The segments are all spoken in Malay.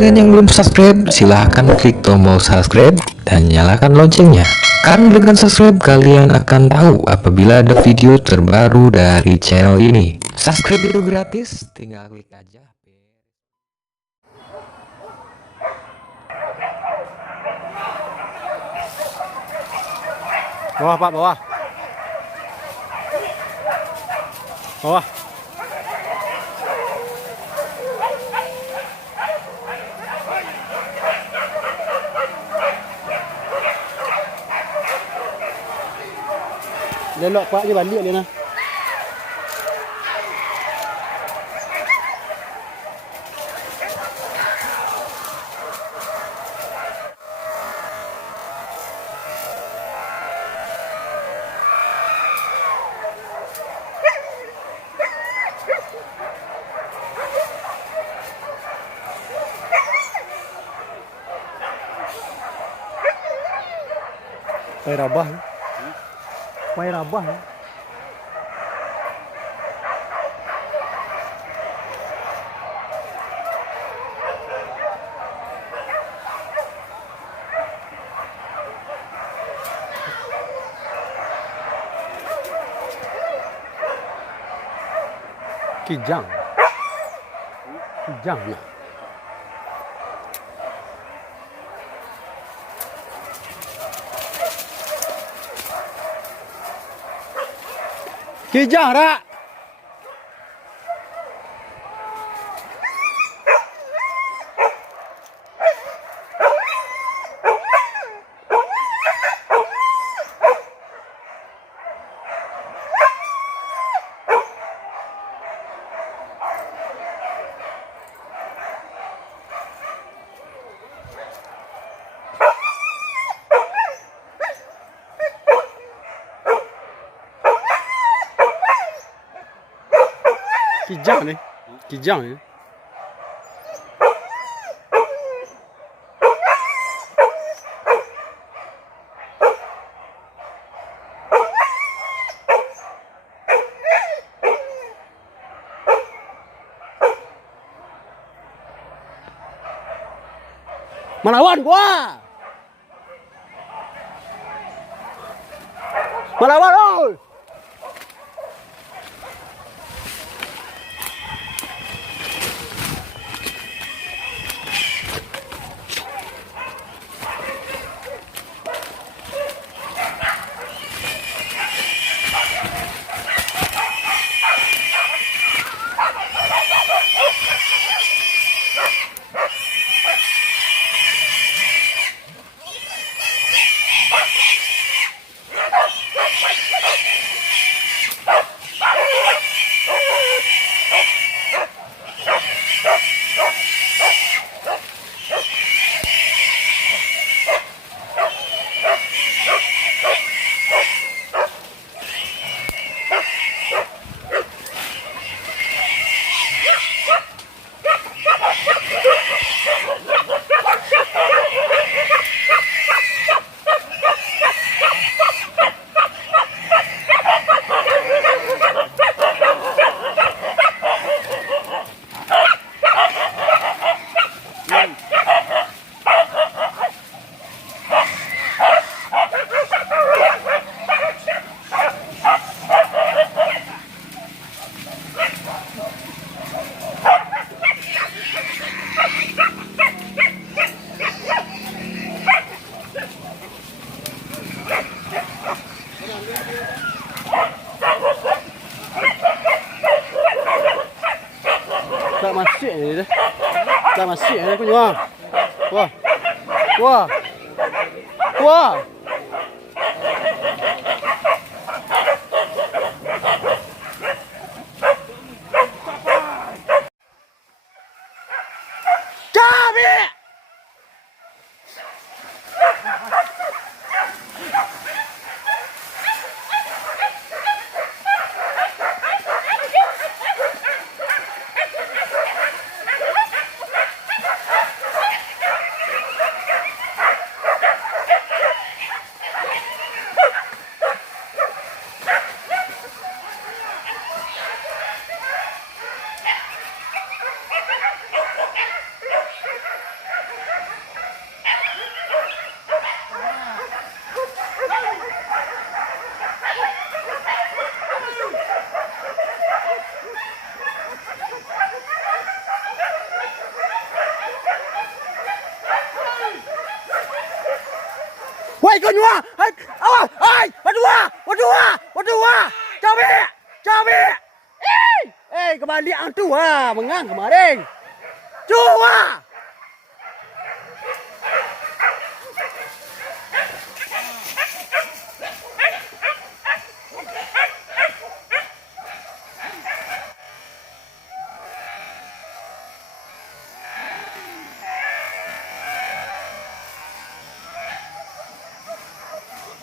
kalian yang belum subscribe, silahkan klik tombol subscribe dan nyalakan loncengnya. Karena dengan subscribe kalian akan tahu apabila ada video terbaru dari channel ini. Subscribe itu gratis, tinggal klik aja. Bawah Pak, bawah. Bawah. Lelok Pak, dia balik dia nah. Pai rabah. Pai rabah. Kijang. Kijang ya. Kijang rak. Kijang ni. Kijang ni. Melawan gua. Melawan oi. Tak masuk ni dah. Tak masuk ni punya. Wah. Wah. Wah. Kami. kau nyua. Hai, awas, hai, berdua. Cabe. Kembali ang tu mengang kemarin. Cua.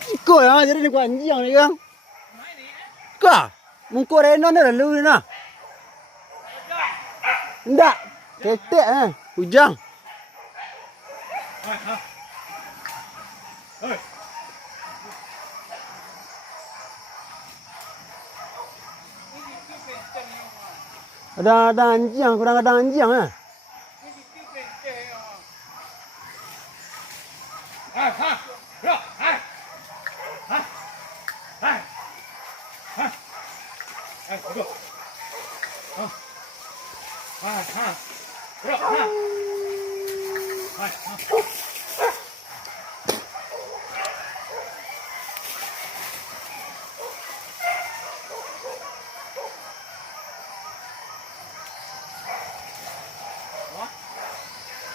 Ikut jadi ni kau anjing ni kan. Kau, mungkuk renon ni dah lu ni nah. Enggak, ketek hujang. Ada anjing, kurang ada anjing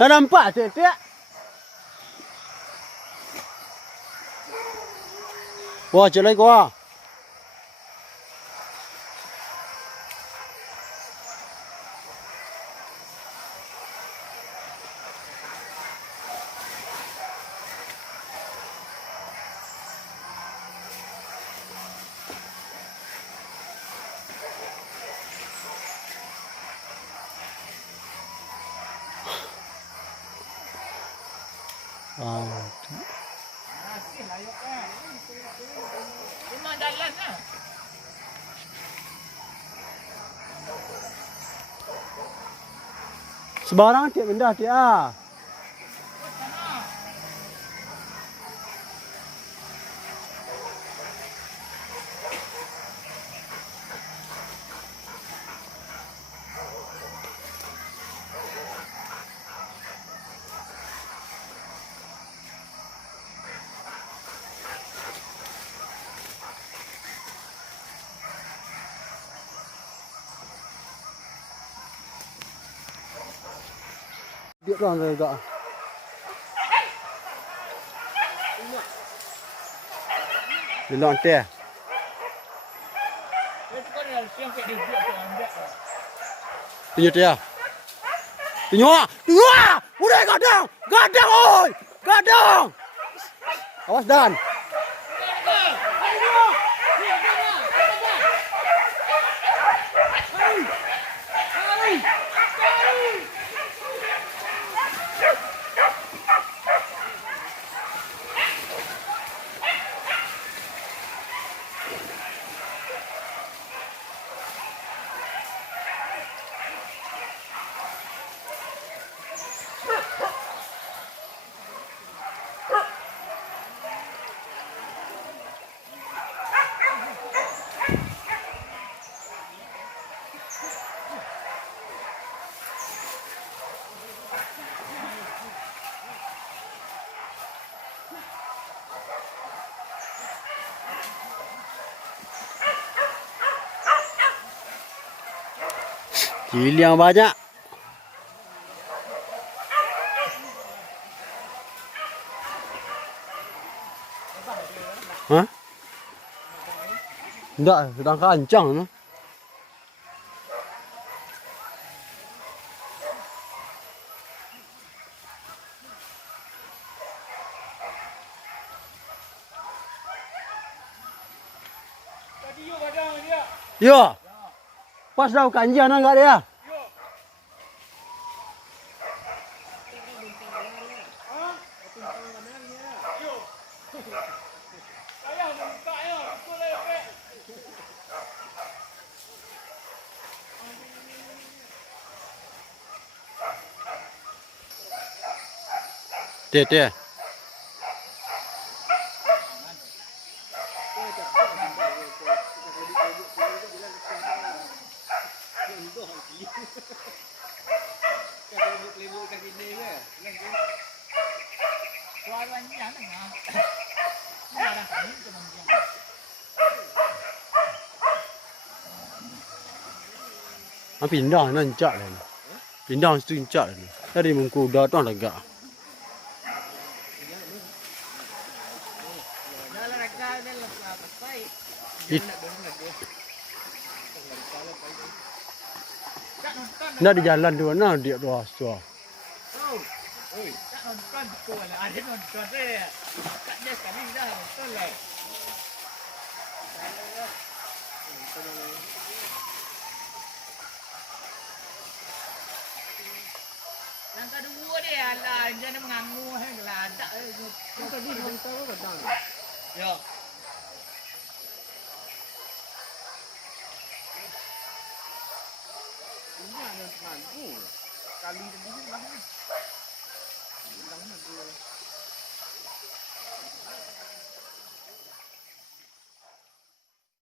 Dah nampak cek. Wah, jelek wah. Sebarang tiap benda tiap. Dia orang juga. Bilang teh. Tunjuk dia. Tunjuk. Udah gadang. Oi. Gadang. Awas Dan. Cili yang banyak. Hah? Enggak, sedang kancang tu. Ya. Pas dah kanjian enggak dia? Dia. Suara ni jangan. pindah nan cak dah. Pindah situ cak dah. Tadi mungku dah tuan legak. Nak di jalan tu mana dia tu asal. Nonton betul lah. Ada nonton saya. Tak dia sekali dah betul lah. Yang kedua dia lah jangan mengangu geladak. Yang tadi nonton apa tak? Ya. Ini ada mangu. Kali tadi lah. Lang